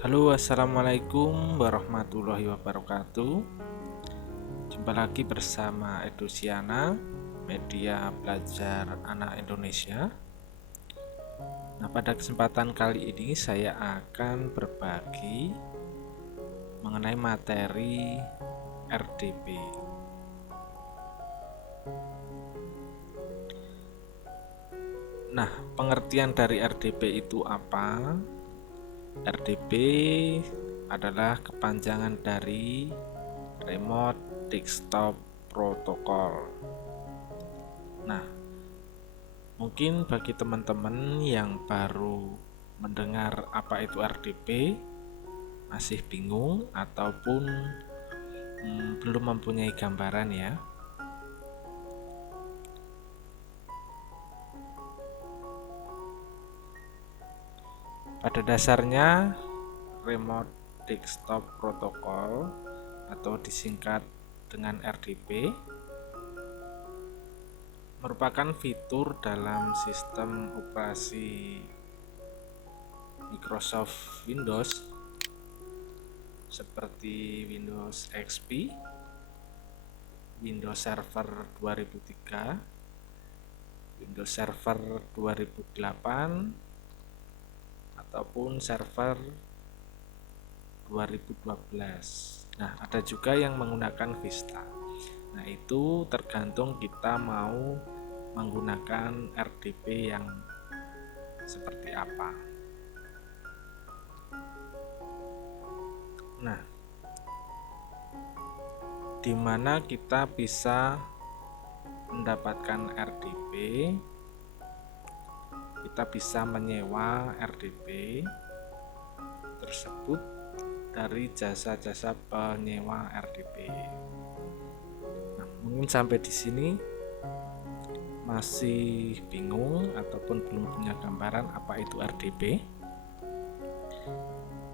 Halo, assalamualaikum warahmatullahi wabarakatuh. Jumpa lagi bersama Edusiana, media belajar anak Indonesia. Nah, pada kesempatan kali ini saya akan berbagi mengenai materi RDP. Nah, pengertian dari RDP itu apa? RDP adalah kepanjangan dari Remote Desktop Protocol. Nah, mungkin bagi teman-teman yang baru mendengar apa itu RDP, masih bingung ataupun belum mempunyai gambaran ya. Pada dasarnya Remote Desktop Protocol atau disingkat dengan RDP merupakan fitur dalam sistem operasi Microsoft Windows seperti Windows XP, Windows Server 2003, Windows Server 2008, ataupun server 2012. Nah, ada juga yang menggunakan Vista. Nah, itu tergantung kita mau menggunakan RDP yang seperti apa. Nah, di mana kita bisa mendapatkan RDP? Kita bisa menyewa RDP tersebut dari jasa-jasa penyewa RDP. Nah, mungkin sampai di sini masih bingung ataupun belum punya gambaran apa itu RDP.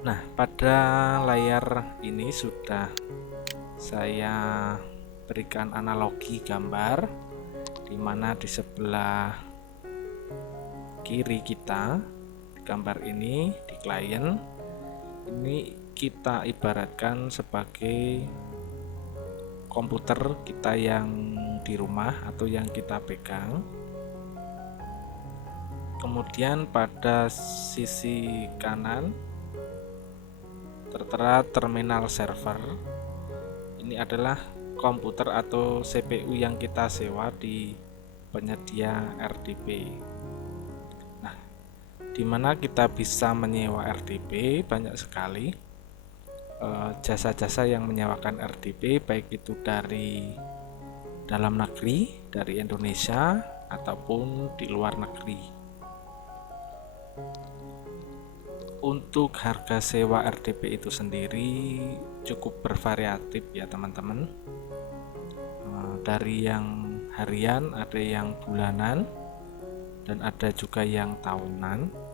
Nah, pada layar ini sudah saya berikan analogi gambar di mana di sebelah kiri kita di gambar ini di klien ini kita ibaratkan sebagai komputer kita yang di rumah atau yang kita pegang. Kemudian pada sisi kanan tertera terminal server. Ini adalah komputer atau CPU yang kita sewa di penyedia RDP. Di mana kita bisa menyewa RDP banyak sekali jasa-jasa yang menyewakan RDP, baik itu dari dalam negeri, dari Indonesia ataupun di luar negeri. Untuk harga sewa RDP itu sendiri cukup bervariatif ya teman-teman, dari yang harian, ada yang bulanan, dan ada juga yang tahunan.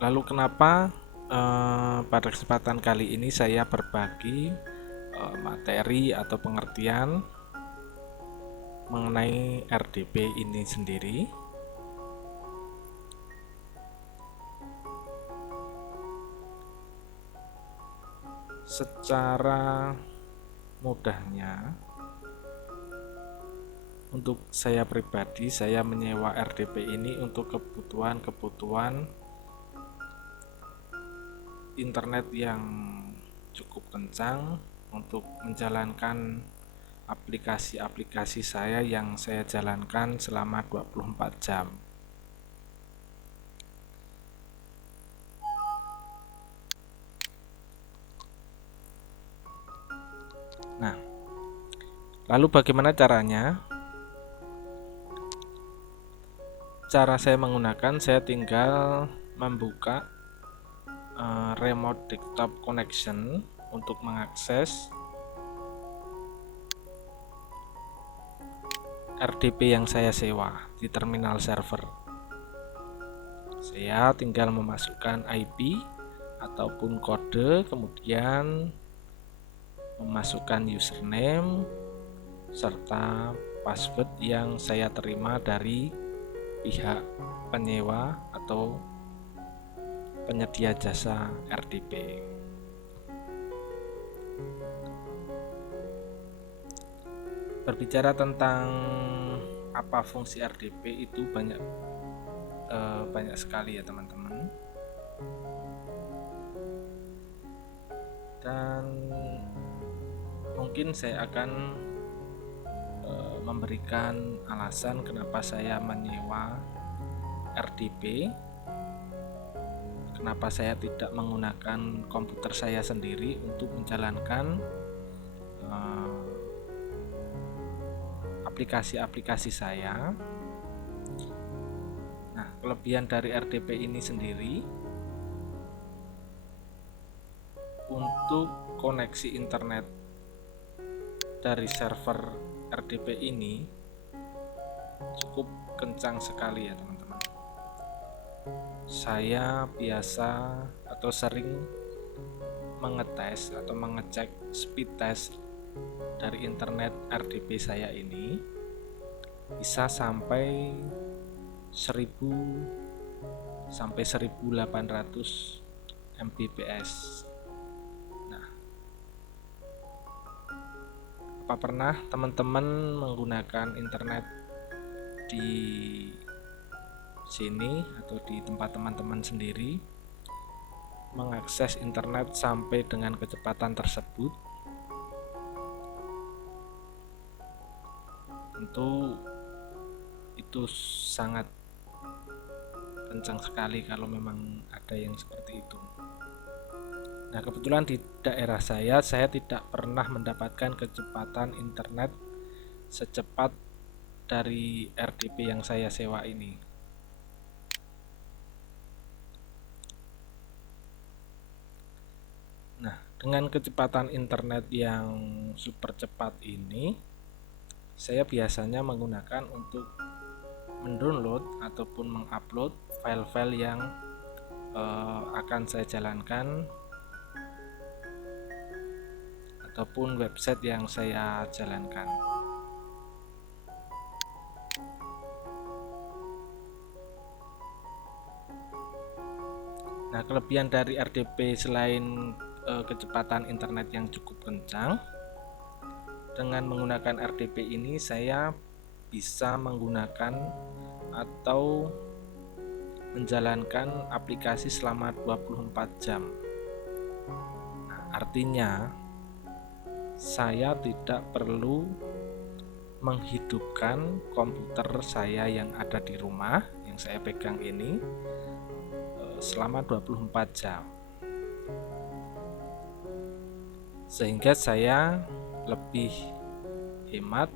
Lalu kenapa pada kesempatan kali ini saya berbagi materi atau pengertian mengenai RDP ini sendiri? Secara mudahnya, untuk saya pribadi, saya menyewa RDP ini untuk kebutuhan internet yang cukup kencang untuk menjalankan aplikasi-aplikasi saya yang saya jalankan selama 24 jam. Nah, lalu bagaimana caranya? Cara saya menggunakan, saya tinggal membuka remote desktop connection untuk mengakses RDP yang saya sewa di terminal server. Saya tinggal memasukkan IP ataupun kode, kemudian memasukkan username serta password yang saya terima dari pihak penyewa atau penyedia jasa RDP. Berbicara tentang apa fungsi RDP itu banyak sekali ya teman-teman, dan mungkin saya akan memberikan alasan kenapa saya menyewa RDP, kenapa saya tidak menggunakan komputer saya sendiri untuk menjalankan aplikasi-aplikasi saya. Nah, kelebihan dari RDP ini sendiri, untuk koneksi internet dari server RDP ini cukup kencang sekali ya teman-teman. Saya biasa atau sering mengetes atau mengecek speed test dari internet RDP saya ini bisa sampai 1000 sampai 1800 Mbps. Nah, apa pernah teman-teman menggunakan internet di sini atau di tempat teman-teman sendiri mengakses internet sampai dengan kecepatan tersebut? Tentu itu sangat kencang sekali kalau memang ada yang seperti itu. Nah, kebetulan di daerah saya tidak pernah mendapatkan kecepatan internet secepat dari RDP yang saya sewa ini. Nah, dengan kecepatan internet yang super cepat ini, saya biasanya menggunakan untuk mendownload ataupun mengupload file-file yang akan saya jalankan ataupun website yang saya jalankan. Nah, kelebihan dari RDP selain kecepatan internet yang cukup kencang, dengan menggunakan RDP ini saya bisa menggunakan atau menjalankan aplikasi selama 24 jam. Nah, artinya saya tidak perlu menghidupkan komputer saya yang ada di rumah yang saya pegang ini selama 24 jam. Sehingga saya lebih hemat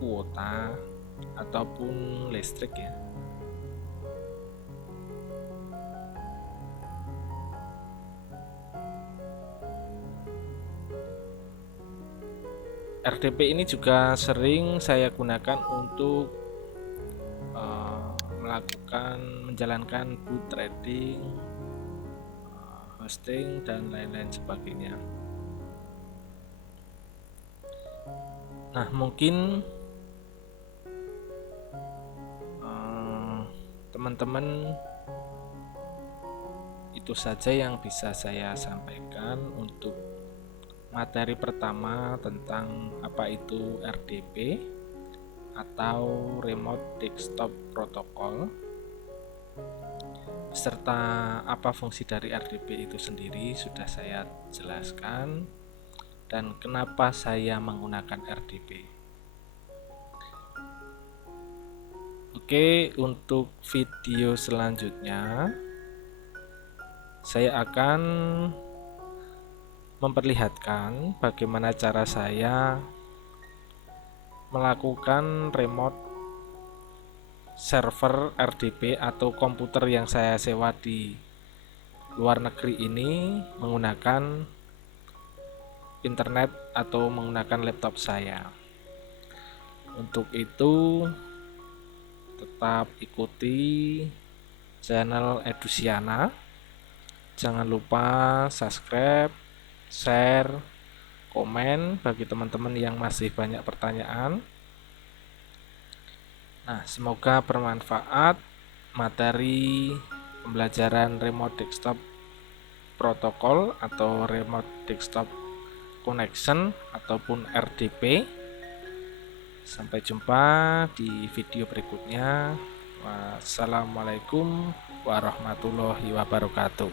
kuota ataupun listrik ya. RDP ini juga sering saya gunakan untuk menjalankan boot trading, hosting, dan lain-lain sebagainya. Nah, mungkin teman-teman itu saja yang bisa saya sampaikan untuk materi pertama tentang apa itu RDP atau Remote Desktop Protocol, beserta apa fungsi dari RDP itu sendiri sudah saya jelaskan, dan kenapa saya menggunakan RDP. Oke, untuk video selanjutnya saya akan memperlihatkan bagaimana cara saya melakukan remote server RDP atau komputer yang saya sewa di luar negeri ini menggunakan internet atau menggunakan laptop saya. Untuk itu tetap ikuti channel Edusiana. Jangan lupa subscribe, share, komen bagi teman-teman yang masih banyak pertanyaan. Nah, semoga bermanfaat materi pembelajaran remote desktop protokol atau remote desktop connection ataupun RDP. Sampai jumpa di video berikutnya. Wassalamualaikum warahmatullahi wabarakatuh.